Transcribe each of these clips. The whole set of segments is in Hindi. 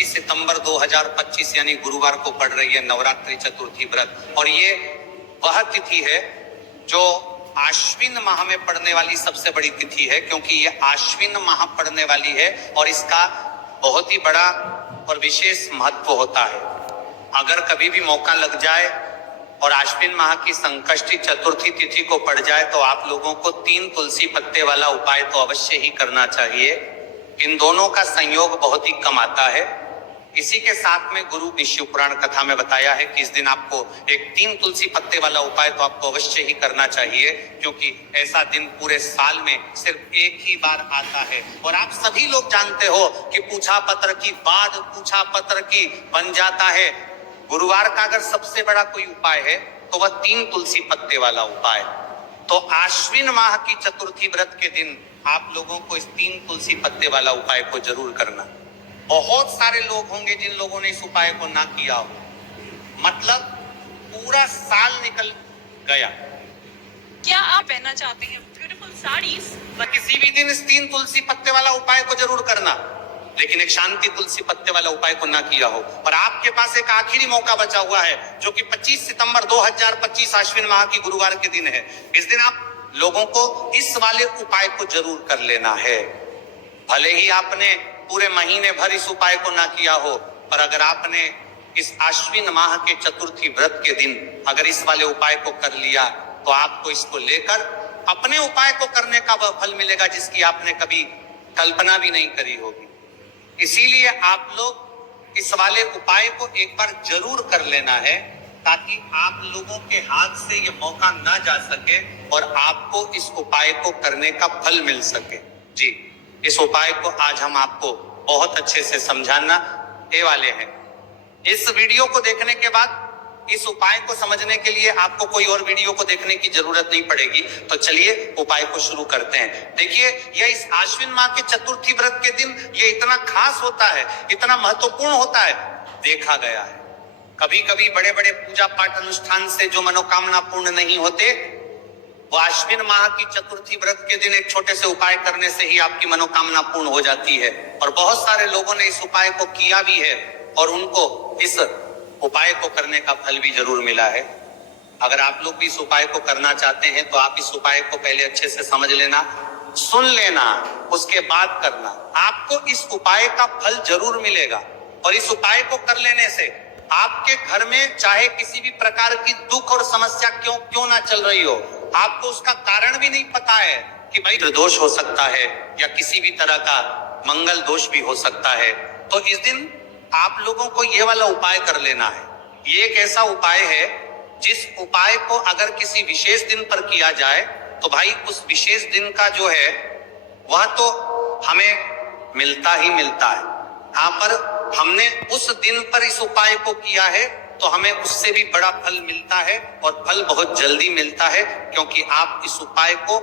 25 सितंबर 2025 यानी गुरुवार को पड़ रही है नवरात्रि चतुर्थी व्रत। और ये वह तिथि है जो आश्विन माह में पड़ने वाली सबसे बड़ी तिथि है, क्योंकि ये आश्विन माह पड़ने वाली है और इसका बहुत ही बड़ा और विशेष महत्व होता है। अगर कभी भी मौका लग जाए और आश्विन माह की संकष्टी चतुर्थी तिथि को पड़ जाए तो आप लोगों को 3 तुलसी पत्ते वाला उपाय तो अवश्य ही करना चाहिए। इन दोनों का संयोग बहुत ही कम आता है। इसी के साथ में गुरु ने शिव पुराण कथा में बताया है कि इस दिन आपको एक 3 तुलसी पत्ते वाला उपाय तो आपको अवश्य ही करना चाहिए, क्योंकि ऐसा दिन पूरे साल में सिर्फ एक ही बार आता है। और आप सभी लोग जानते हो कि पूछा पत्र की बाद पूछा पत्र की बन जाता है। गुरुवार का अगर सबसे बड़ा कोई उपाय है तो वह 3 तुलसी पत्ते वाला उपाय। तो आश्विन माह की चतुर्थी व्रत के दिन आप लोगों को इस 3 तुलसी पत्ते वाला उपाय को जरूर करना। बहुत सारे लोग होंगे जिन लोगों ने इस उपाय को ना किया हो, मतलब पूरा साल निकल गया। क्या आप पहनना चाहते हैं ब्यूटीफुल साड़ीज? किसी भी दिन इस 3 तुलसी पत्ते वाला उपाय को जरूर करना, लेकिन एक शांति तुलसी पत्ते वाला उपाय को ना किया हो। पर आपके पास एक आखिरी मौका बचा हुआ है, जो कि 25 सितंबर 2025 आश्विन माह की गुरुवार के दिन है। इस दिन आप लोगों को इस वाले उपाय को जरूर कर लेना है। भले ही आपने पूरे महीने भर इस उपाय को ना किया हो, पर अगर आपने इस आश्विन माह के चतुर्थी व्रत के दिन अगर इस वाले उपाय को कर लिया तो आपको इसको लेकर अपने उपाय को करने का वह फल मिलेगा जिसकी आपने कभी कल्पना भी नहीं करी होगी। इसीलिए आप लोग इस वाले उपाय को एक बार जरूर कर लेना है, ताकि आप लोगों के हाथ से ये मौका ना जा सके और आपको इस उपाय को करने का फल मिल सके। जी, इस उपाय को आज हम आपको बहुत अच्छे से समझाना ये वाले हैं। इस वीडियो को देखने के बाद इस उपाय को समझने के लिए आपको कोई और वीडियो को देखने की जरूरत नहीं पड़ेगी। तो चलिए उपाय को शुरू करते हैं। देखिए, यह इस आश्विन माह के चतुर्थी व्रत के दिन ये इतना खास होता है, इतना महत्वपूर्ण होता है, देखा गया है। कभी कभी बड़े बड़े पूजा पाठ अनुष्ठान से जो मनोकामना पूर्ण नहीं होते, वो आश्विन माह की चतुर्थी व्रत के दिन एक छोटे से उपाय करने से ही आपकी मनोकामना पूर्ण हो जाती है। और बहुत सारे लोगों ने इस उपाय को किया भी है और उनको इस उपाय को करने का फल भी जरूर मिला है। अगर आप लोग भी इस उपाय को करना चाहते हैं तो आप इस उपाय को पहले अच्छे से समझ लेना, सुन लेना, उसके बाद करना। आपको इस उपाय का फल जरूर मिलेगा। और इस उपाय को कर लेने से आपके घर में चाहे किसी भी प्रकार की दुख और समस्या क्यों ना चल रही हो, आपको उसका कारण भी नहीं पता है कि भाई दोष हो सकता है या किसी भी तरह का मंगल दोष भी हो सकता है, तो इस दिन आप लोगों को यह वाला उपाय कर लेना है। ये एक ऐसा उपाय है जिस उपाय को अगर किसी विशेष दिन पर किया जाए तो भाई उस विशेष दिन का जो है वह तो हमें मिलता ही मिलता है। हाँ, पर हमने उस दिन पर इस उपाय को किया है तो हमें उससे भी बड़ा फल मिलता है, और फल बहुत जल्दी मिलता है, क्योंकि आप इस उपाय को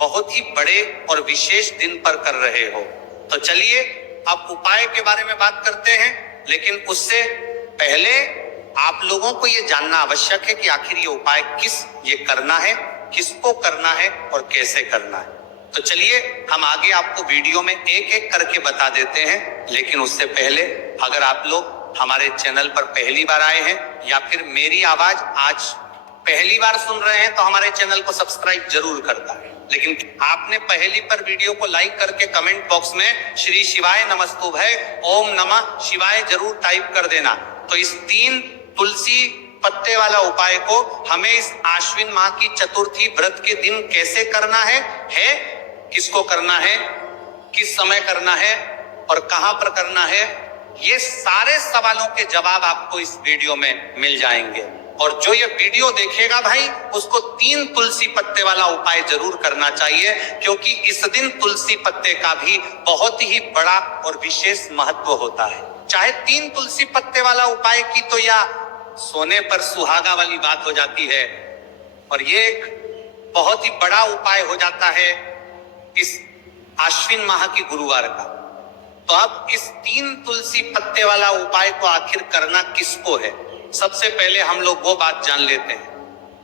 बहुत ही बड़े और विशेष दिन पर कर रहे हो। तो चलिए अब उपाय के बारे में बात करते हैं, लेकिन उससे पहले आप लोगों को यह जानना आवश्यक है कि आखिर ये उपाय ये करना है, किसको करना है और कैसे करना है। तो चलिए हम आगे आपको वीडियो में एक एक करके बता देते हैं। लेकिन उससे पहले अगर आप लोग हमारे चैनल पर पहली बार आए हैं या फिर मेरी आवाज आज पहली बार सुन रहे हैं तो हमारे चैनल को सब्सक्राइब जरूर करना है। लेकिन आपने पहली पर वीडियो को लाइक करके कमेंट बॉक्स में श्री शिवाय नमस्तुभ्यं ओम नमः शिवाय जरूर टाइप कर देना। तो इस 3 तुलसी पत्ते वाला उपाय को हमें इस आश्विन माह की चतुर्थी व्रत के दिन कैसे करना है, किसको करना है, किस समय करना है और कहां पर करना है, ये सारे सवालों के जवाब आपको इस वीडियो में मिल जाएंगे। और जो ये वीडियो देखेगा भाई, उसको 3 तुलसी पत्ते वाला उपाय जरूर करना चाहिए, क्योंकि इस दिन तुलसी पत्ते का भी बहुत ही बड़ा और विशेष महत्व होता है। चाहे 3 तुलसी पत्ते वाला उपाय की तो या सोने पर सुहागा वाली बात हो जाती है, और ये एक बहुत ही बड़ा उपाय हो जाता है इस आश्विन माह की गुरुवार का। तो अब इस 3 तुलसी पत्ते वाला उपाय को आखिर करना किसको है, सबसे पहले हम लोग वो बात जान लेते हैं।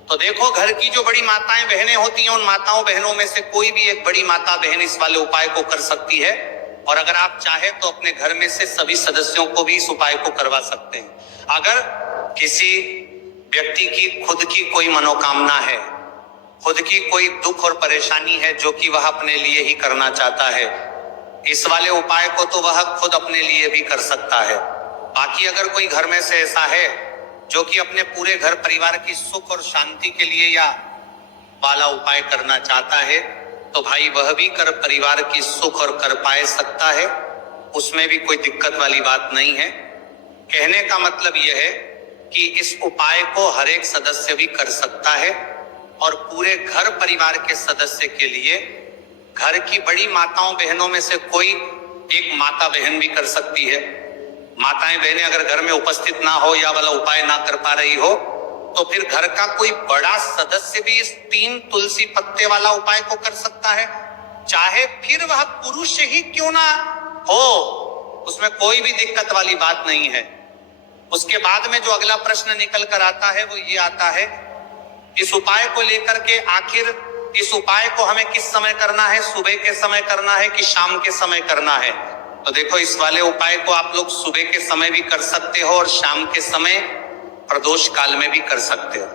तो देखो, घर की जो बड़ी माताएं बहनें होती हैं, उन माताओं बहनों में से कोई भी एक बड़ी माता बहन इस वाले उपाय को कर सकती है। और अगर आप चाहे तो अपने घर में से सभी सदस्यों को भी इस उपाय को करवा सकते हैं। अगर किसी व्यक्ति की खुद की कोई मनोकामना है, खुद की कोई दुख और परेशानी है जो कि वह अपने लिए ही करना चाहता है, इस वाले उपाय को तो वह खुद अपने लिए भी कर सकता है। बाकी अगर कोई घर में से ऐसा है जो कि अपने पूरे घर परिवार की सुख और शांति के लिए या वाला उपाय करना चाहता है, तो भाई वह भी कर परिवार की सुख और कर पाए सकता है, उसमें भी कोई दिक्कत वाली बात नहीं है। कहने का मतलब यह है कि इस उपाय को हर एक सदस्य भी कर सकता है और पूरे घर परिवार के सदस्य के लिए घर की बड़ी माताओं बहनों में से कोई एक माता बहन भी कर सकती है। माताएं बहनें अगर घर में उपस्थित ना हो या वाला उपाय ना कर पा रही हो, तो फिर घर का कोई बड़ा सदस्य भी इस 3 तुलसी पत्ते वाला उपाय को कर सकता है, चाहे फिर वह पुरुष ही क्यों ना हो, उसमें कोई भी दिक्कत वाली बात नहीं है। उसके बाद में जो अगला प्रश्न निकल कर आता है वो ये आता है, इस उपाय को लेकर के आखिर इस उपाय को हमें किस समय करना है, सुबह के समय करना है कि शाम के समय करना है? तो देखो, इस वाले उपाय को आप लोग सुबह के समय भी कर सकते हो और शाम के समय प्रदोष काल में भी कर सकते हो।